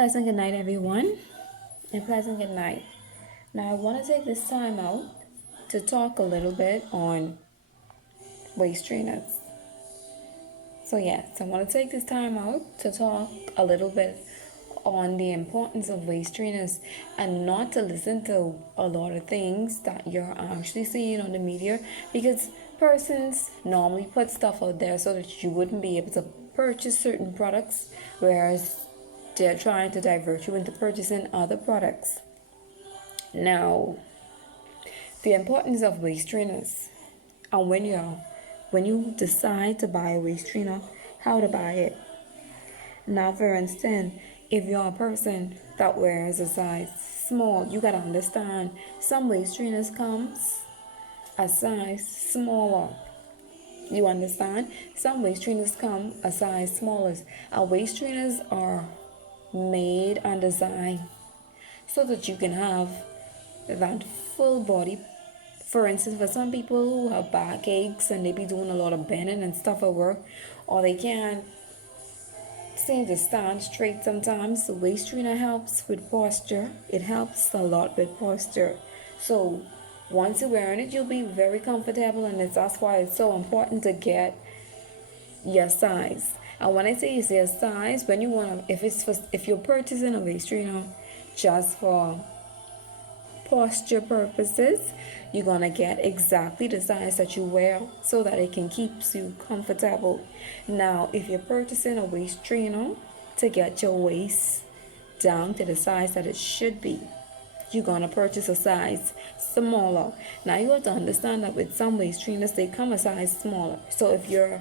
pleasant good night, everyone, and pleasant good night. Now, I want to take this time out to talk a little bit on waist trainers. So, yes, I want to take this time out to talk a little bit on the importance of waist trainers and not to listen to a lot of things that you're actually seeing on the media, because persons normally put stuff out there so that you wouldn't be able to purchase certain products, whereas they're trying to divert you into purchasing other products. Now, the importance of waist trainers, and when you decide to buy a waist trainer, how to buy it. Now, for instance, if you're a person that wears a size small, you gotta understand some waist trainers comes a size smaller. You understand? Some waist trainers come a size smaller. Our waist trainers are made and designed so that you can have that full body. For instance, for some people who have backaches and they be doing a lot of bending and stuff at work, or they can't seem to stand straight sometimes, the waist trainer helps with posture. It helps a lot with posture. So once you're wearing it, you'll be very comfortable, and that's why it's so important to get your size. And when I say it's your size, when you want to, if you're purchasing a waist trainer just for posture purposes, you're gonna get exactly the size that you wear so that it can keep you comfortable. Now, if you're purchasing a waist trainer to get your waist down to the size that it should be, you're gonna purchase a size smaller. Now, you have to understand that with some waist trainers, they come a size smaller. So if you're,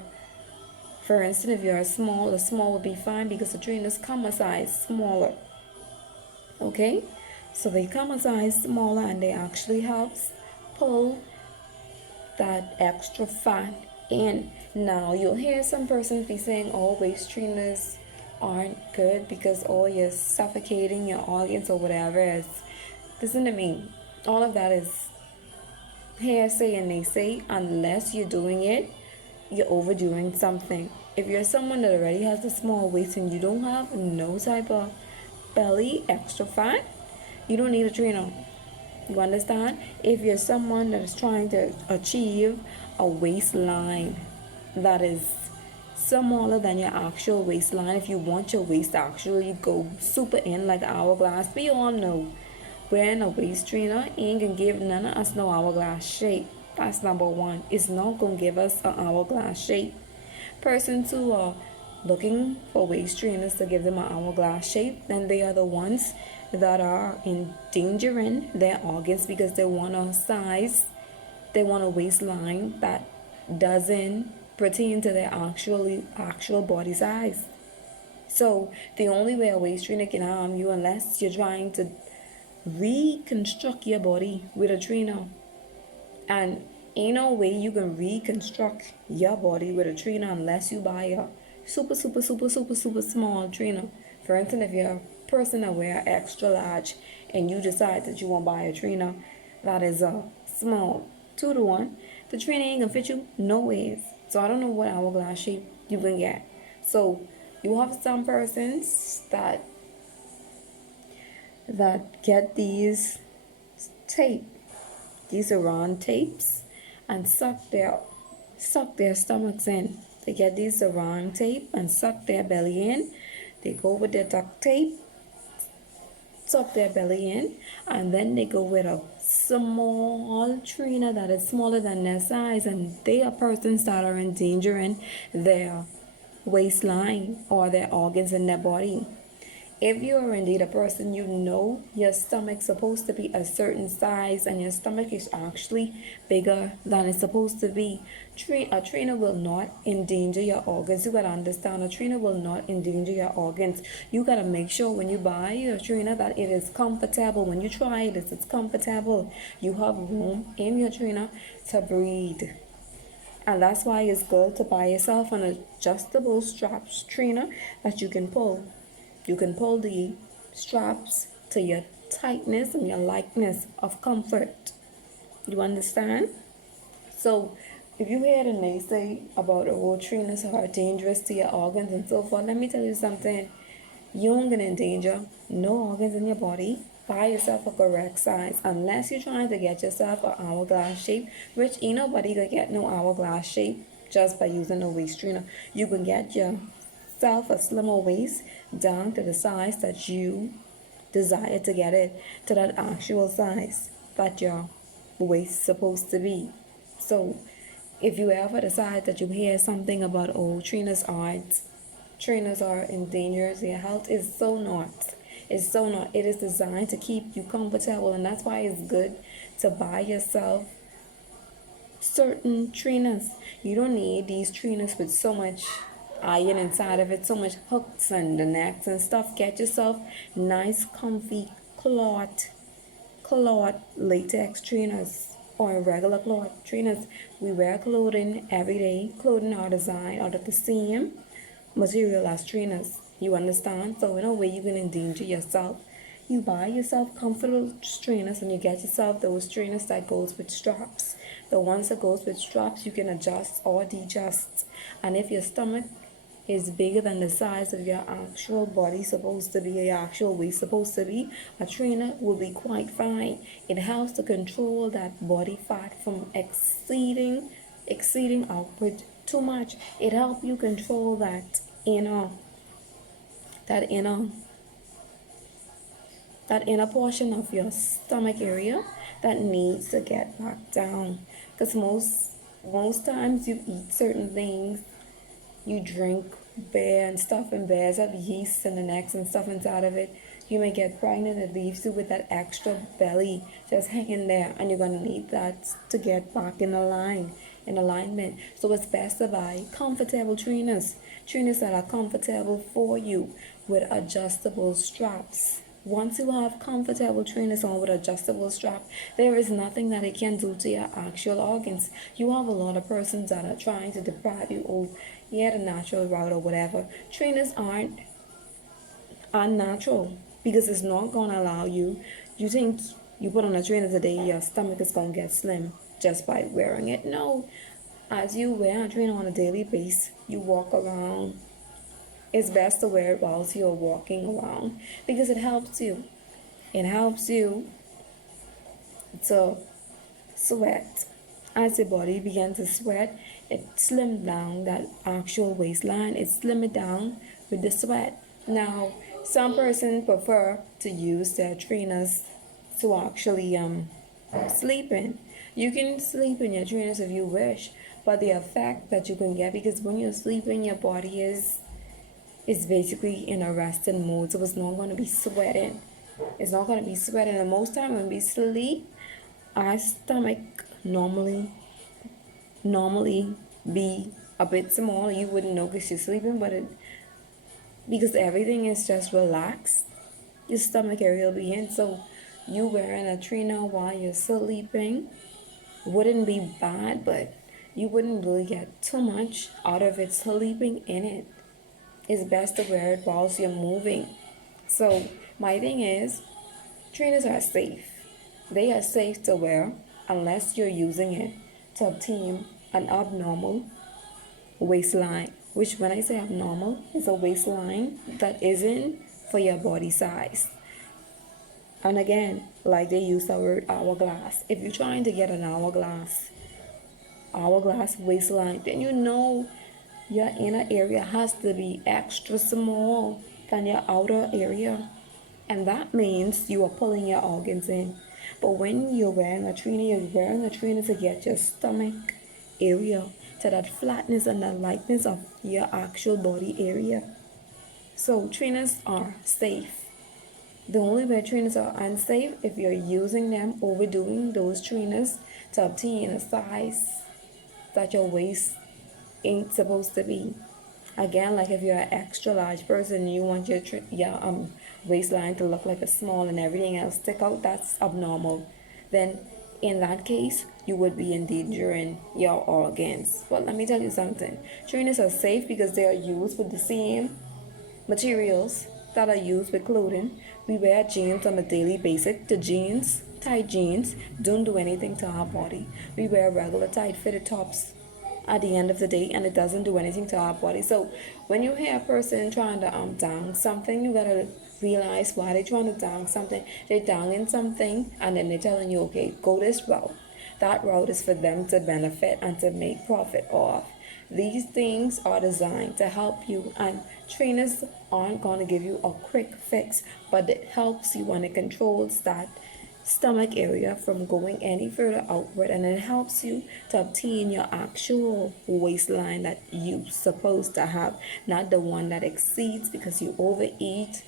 for instance, if you're a small will be fine, because the trainers come a size smaller. Okay, so they come a size smaller, and they actually helps pull that extra fat in. Now, you'll hear some persons be saying, oh, waist trainers aren't good because, oh, you're suffocating your organs or whatever. Listen to me, all of that is hearsay and they say, unless you're doing it, you're overdoing something. If you're someone that already has a small waist and you don't have no type of belly, extra fat, you don't need a trainer. You understand? If you're someone that is trying to achieve a waistline that is smaller than your actual waistline, if you want your waist to actually go super in like an hourglass, we all know wearing a waist trainer ain't gonna give none of us no hourglass shape. That's number one. It's not gonna give us an hourglass shape. Persons who are looking for waist trainers to give them an hourglass shape, then they are the ones that are endangering their organs, because they want a waistline that doesn't pertain to their actual body size. So the only way a waist trainer can harm you, unless you're trying to reconstruct your body with a trainer, and ain't no way you can reconstruct your body with a trainer unless you buy a super small trainer. For instance, if you're a person that wear extra large and you decide that you want to buy a trainer that is a small 2-to-1, the trainer ain't gonna fit you no ways. So I don't know what hourglass shape you can get. So you have some persons that get these are round tapes, and suck their stomachs in. They get these round tape and suck their belly in. They go with their duct tape, suck their belly in, and then they go with a small trainer that is smaller than their size, and they are persons that are endangering their waistline or their organs in their body. If you are indeed a person, you know your stomach's supposed to be a certain size and your stomach is actually bigger than it's supposed to be, a trainer will not endanger your organs. You gotta understand, a trainer will not endanger your organs. You gotta make sure when you buy your trainer that it is comfortable. When you try it, it's comfortable. You have room in your trainer to breathe. And that's why it's good to buy yourself an adjustable straps trainer that you can pull. You can pull the straps to your tightness and your likeness of comfort. You understand? So if you hear the naysay about the old trainers are dangerous to your organs and so forth, let me tell you something. You ain't gonna endanger no organs in your body. Buy yourself a correct size unless you're trying to get yourself an hourglass shape, which ain't nobody gonna get no hourglass shape just by using a waist trainer. You can get yourself a slimmer waist down to the size that you desire to get it, to that actual size that your waist supposed to be. So if you ever decide that you hear something about, oh, trainers are endangered their health, is so not. It's so not. It is designed to keep you comfortable, and that's why it's good to buy yourself certain trainers. You don't need these trainers with so much iron inside of it, so much hooks and the necks and stuff. Get yourself nice, comfy cloth latex trainers or regular cloth trainers. We wear clothing every day. Clothing are designed out of the same material as trainers. You understand? So in a way you can endanger yourself. You buy yourself comfortable trainers and you get yourself those trainers that goes with straps. The ones that goes with straps you can adjust or deadjust. And if your stomach is bigger than the size of your actual body supposed to be, your actual waist supposed to be, a trainer will be quite fine. It helps to control that body fat from exceeding output too much. It helps you control that inner that inner portion of your stomach area that needs to get back down. Because most times you eat certain things, you drink beer and stuff, and beers have yeast and the necks and stuff inside of it. You may get pregnant. It leaves you with that extra belly just hanging there, and you're gonna need that to get back in alignment. So it's best to buy comfortable trainers that are comfortable for you with adjustable straps. Once you have comfortable trainers on with adjustable strap, there is nothing that it can do to your actual organs. You have a lot of persons that are trying to deprive you of, yeah, the natural route or whatever. Trainers aren't unnatural because it's not gonna allow you. You think you put on a trainer today, your stomach is gonna get slim just by wearing it. No, as you wear a trainer on a daily basis, you walk around. It's best to wear it whilst you're walking around because it helps you. It helps you to sweat. As your body begins to sweat, it slims down that actual waistline. It slims it down with the sweat. Now, some persons prefer to use their trainers to actually sleep in. You can sleep in your trainers if you wish, but the effect that you can get, because when you're sleeping, your body is basically in a resting mode, so it's not going to be sweating. It's not going to be sweating, and most time when we sleep, our stomach normally be a bit small. You wouldn't know because you're sleeping, but because everything is just relaxed, your stomach area will be in. So you wearing a trainer while you're sleeping wouldn't be bad, but you wouldn't really get too much out of it sleeping in it. It's best to wear it whilst you're moving. So my thing is, trainers are safe. They are safe to wear unless you're using it to obtain an abnormal waistline. Which, when I say abnormal, is a waistline that isn't for your body size. And again, like they use the word hourglass. If you're trying to get an hourglass waistline, then you know your inner area has to be extra small than your outer area. And that means you are pulling your organs in. But when you're wearing a trainer, you're wearing a trainer to get your stomach area to that flatness and that lightness of your actual body area. So trainers are safe. The only way trainers are unsafe if you're using them, overdoing those trainers to obtain a size that your waist ain't supposed to be. Again, like if you're an extra large person, you want your waistline to look like a small and everything else stick out, that's abnormal. Then in that case, you would be endangering your organs. But let me tell you something. Trainers are safe because they are used with the same materials that are used with clothing. We wear jeans on a daily basis. The tight jeans, don't do anything to our body. We wear regular tight fitted tops at the end of the day, and it doesn't do anything to our body. So when you hear a person trying to down something, you gotta realize why they're trying to down something. They're downing something and then they're telling you, okay, go this route. That route is for them to benefit and to make profit off. These things are designed to help you, and trainers aren't going to give you a quick fix, but it helps you and it controls that stomach area from going any further outward, and it helps you to obtain your actual waistline that you supposed to have, not the one that exceeds because you overeat,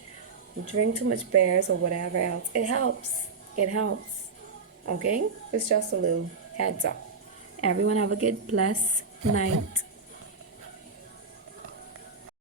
you drink too much beers or whatever else. It helps. Okay, it's just a little heads up. Everyone have a good blessed night.